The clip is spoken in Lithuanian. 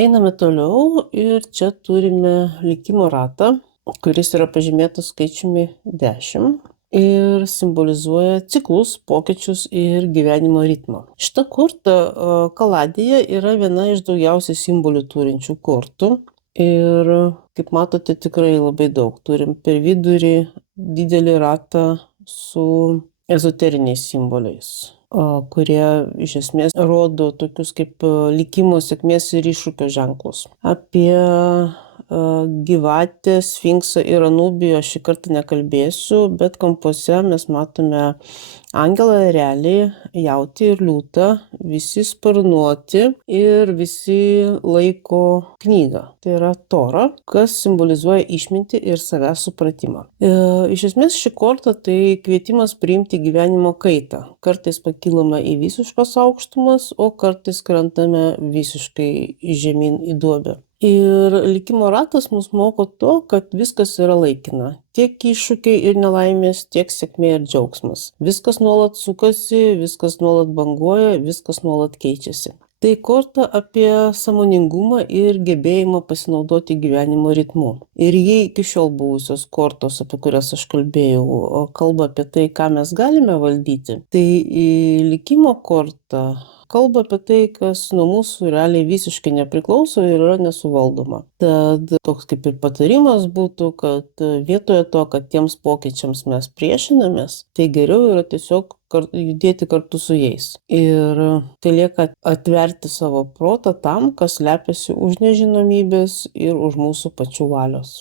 Einame toliau ir čia turime likimo ratą, kuris yra pažymėtas skaičiumi 10 ir simbolizuoja ciklus, pokyčius ir gyvenimo ritmą. Šita korta kaladėje yra viena iš daugiausiai simbolių turinčių kortų ir, kaip matote, tikrai labai daug. Turim per vidurį didelį ratą su ezoteriniais simboliais, kurie iš esmės rodo tokius kaip likimo, sėkmės ir iššūkio ženklus. Apie gyvatę, sfinksą ir anubiją šį kartą nekalbėsiu, bet kampuose mes matome angelą erelį, jautį ir liūtą, visi sparnuoti ir visi laiko knygą. Tai yra Tora, kas simbolizuoja išmintį ir savęs supratimą. Iš esmės ši korta tai kvietimas priimti gyvenimo kaitą. Kartais pakilame į visiškas aukštumas, o kartais krentame visiškai žemyn į duobę. Ir likimo ratas mus moko to, kad viskas yra laikina. Tiek iššūkiai ir nelaimės, tiek sėkmė ir džiaugsmas. Viskas nuolat sukasi, viskas nuolat banguoja, viskas nuolat keičiasi. Tai korta apie sąmoningumą ir gebėjimą pasinaudoti gyvenimo ritmu. Ir jei iki šiol buvusios kortos, apie kurias aš kalbėjau, kalba apie tai, ką mes galime valdyti, tai likimo korta kalba apie tai, kas nuo mūsų realiai visiškai nepriklauso ir yra nesuvaldoma. Tad toks kaip ir patarimas būtų, kad vietoje to, kad tiems pokyčiams mes priešinamės, tai geriau yra tiesiog judėti kartu su jais. Ir tai lieka atverti savo protą tam, kas slepiasi už nežinomybės ir už mūsų pačių valios.